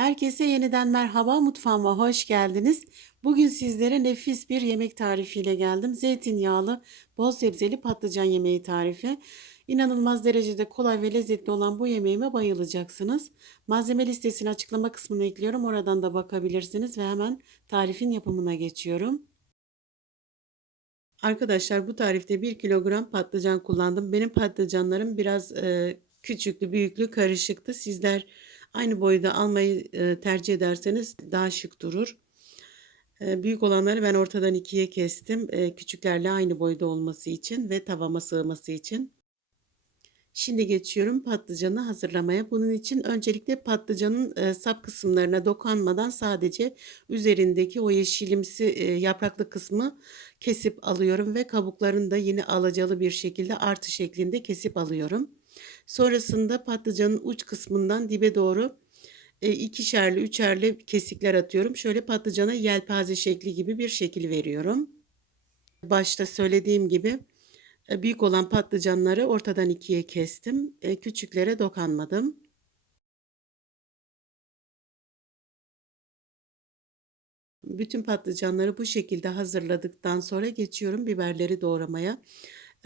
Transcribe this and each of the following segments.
Herkese yeniden merhaba, mutfağıma hoş geldiniz. Bugün sizlere nefis bir yemek tarifiyle geldim. Zeytinyağlı, bol sebzeli patlıcan yemeği tarifi. İnanılmaz derecede kolay ve lezzetli olan bu yemeğime bayılacaksınız. Malzeme listesini açıklama kısmına ekliyorum. Oradan da bakabilirsiniz ve hemen tarifin yapımına geçiyorum. Arkadaşlar bu tarifte 1 kilogram patlıcan kullandım. Benim patlıcanlarım biraz e, küçüklü, büyüklü, karışıktı. Sizler aynı boyda almayı e, tercih ederseniz daha şık durur. E, büyük olanları ben ortadan ikiye kestim. E, küçüklerle aynı boyda olması için ve tavama sığması için. Şimdi geçiyorum patlıcanı hazırlamaya. Bunun için öncelikle patlıcanın sap kısımlarına dokunmadan sadece üzerindeki o yeşilimsi yapraklı kısmı kesip alıyorum ve kabuklarını da yine alacalı bir şekilde artı şeklinde kesip alıyorum. Sonrasında patlıcanın uç kısmından dibe doğru e, ikişerli, üçerli kesikler atıyorum. Şöyle patlıcana yelpaze şekli gibi bir şekil veriyorum. Başta söylediğim gibi e, büyük olan patlıcanları ortadan ikiye kestim. E, küçüklere dokanmadım. Bütün patlıcanları bu şekilde hazırladıktan sonra geçiyorum biberleri doğramaya.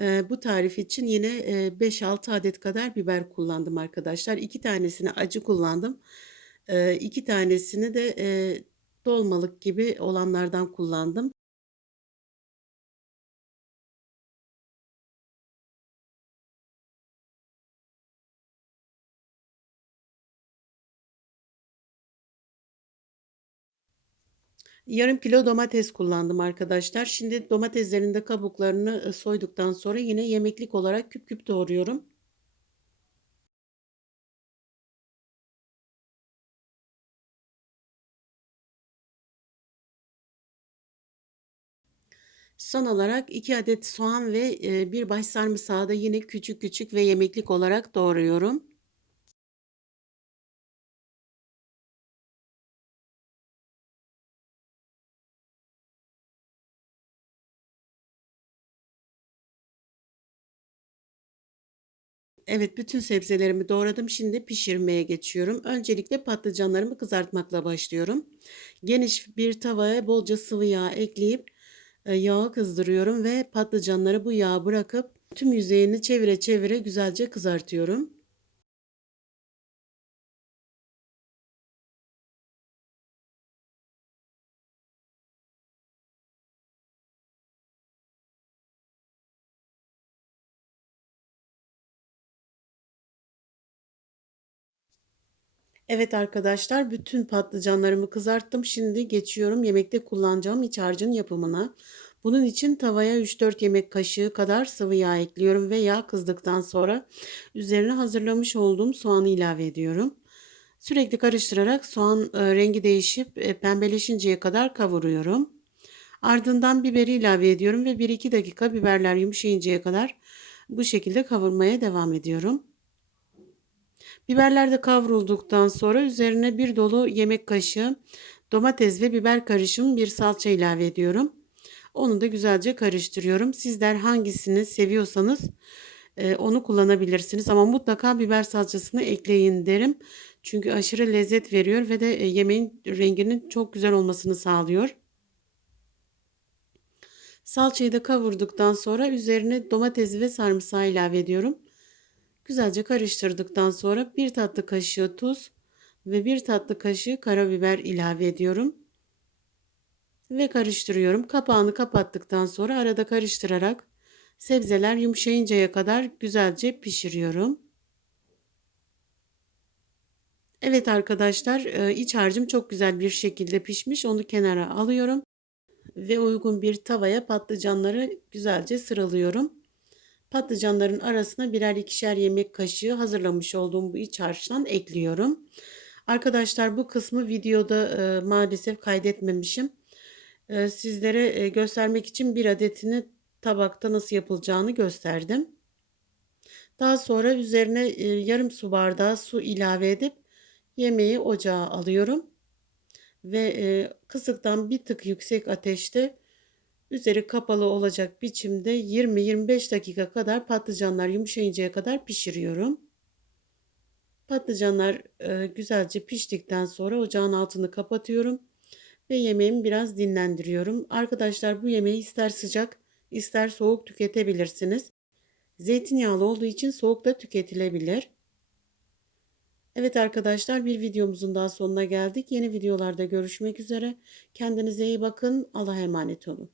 E, bu tarif için yine 5-6 adet kadar biber kullandım arkadaşlar. 2 tanesini acı kullandım. 2 tanesini de dolmalık gibi olanlardan kullandım. Yarım kilo domates kullandım arkadaşlar. Şimdi domateslerin de kabuklarını soyduktan sonra yine yemeklik olarak küp küp doğruyorum. Son olarak 2 adet soğan ve bir baş sarımsağı da yine küçük küçük ve yemeklik olarak doğruyorum. Evet, bütün sebzelerimi doğradım. Şimdi pişirmeye geçiyorum. Öncelikle patlıcanlarımı kızartmakla başlıyorum. Geniş bir tavaya bolca sıvı yağ ekleyip e, yağı kızdırıyorum ve patlıcanları bu yağa bırakıp tüm yüzeyini çevire çevire güzelce kızartıyorum. Evet arkadaşlar bütün patlıcanlarımı kızarttım. Şimdi geçiyorum yemekte kullanacağım iç harcın yapımına. Bunun için tavaya 3-4 yemek kaşığı kadar sıvı yağ ekliyorum ve yağ kızdıktan sonra üzerine hazırlamış olduğum soğanı ilave ediyorum. Sürekli karıştırarak soğan e, rengi değişip e, pembeleşinceye kadar kavuruyorum. Ardından biberi ilave ediyorum ve 1-2 dakika biberler yumuşayıncaya kadar bu şekilde kavurmaya devam ediyorum. Biberler de kavrulduktan sonra üzerine bir dolu yemek kaşığı domates ve biber karışımı bir salça ilave ediyorum. Onu da güzelce karıştırıyorum. Sizler hangisini seviyorsanız e, onu kullanabilirsiniz. Ama mutlaka biber salçasını ekleyin derim. Çünkü aşırı lezzet veriyor ve de e, yemeğin renginin çok güzel olmasını sağlıyor. Salçayı da kavurduktan sonra üzerine domates ve sarımsağı ilave ediyorum. Güzelce karıştırdıktan sonra bir tatlı kaşığı tuz ve bir tatlı kaşığı karabiber ilave ediyorum. Ve karıştırıyorum. Kapağını kapattıktan sonra arada karıştırarak sebzeler yumuşayıncaya kadar güzelce pişiriyorum. Evet arkadaşlar e, iç harcım çok güzel bir şekilde pişmiş. Onu kenara alıyorum. Ve uygun bir tavaya patlıcanları güzelce sıralıyorum. Patlıcanların arasına birer ikişer yemek kaşığı hazırlamış olduğum bu iç harçtan ekliyorum. Arkadaşlar bu kısmı videoda e, maalesef kaydetmemişim. E, sizlere e, göstermek için bir adetini tabakta nasıl yapılacağını gösterdim. Daha sonra üzerine e, yarım su bardağı su ilave edip yemeği ocağa alıyorum. Ve e, kısıktan bir tık yüksek ateşte Üzeri kapalı olacak biçimde 20-25 dakika kadar patlıcanlar yumuşayıncaya kadar pişiriyorum. Patlıcanlar e, güzelce piştikten sonra ocağın altını kapatıyorum ve yemeğimi biraz dinlendiriyorum. Arkadaşlar bu yemeği ister sıcak ister soğuk tüketebilirsiniz. Zeytinyağlı olduğu için soğuk da tüketilebilir. Evet arkadaşlar bir videomuzun daha sonuna geldik. Yeni videolarda görüşmek üzere. Kendinize iyi bakın. Allah'a emanet olun.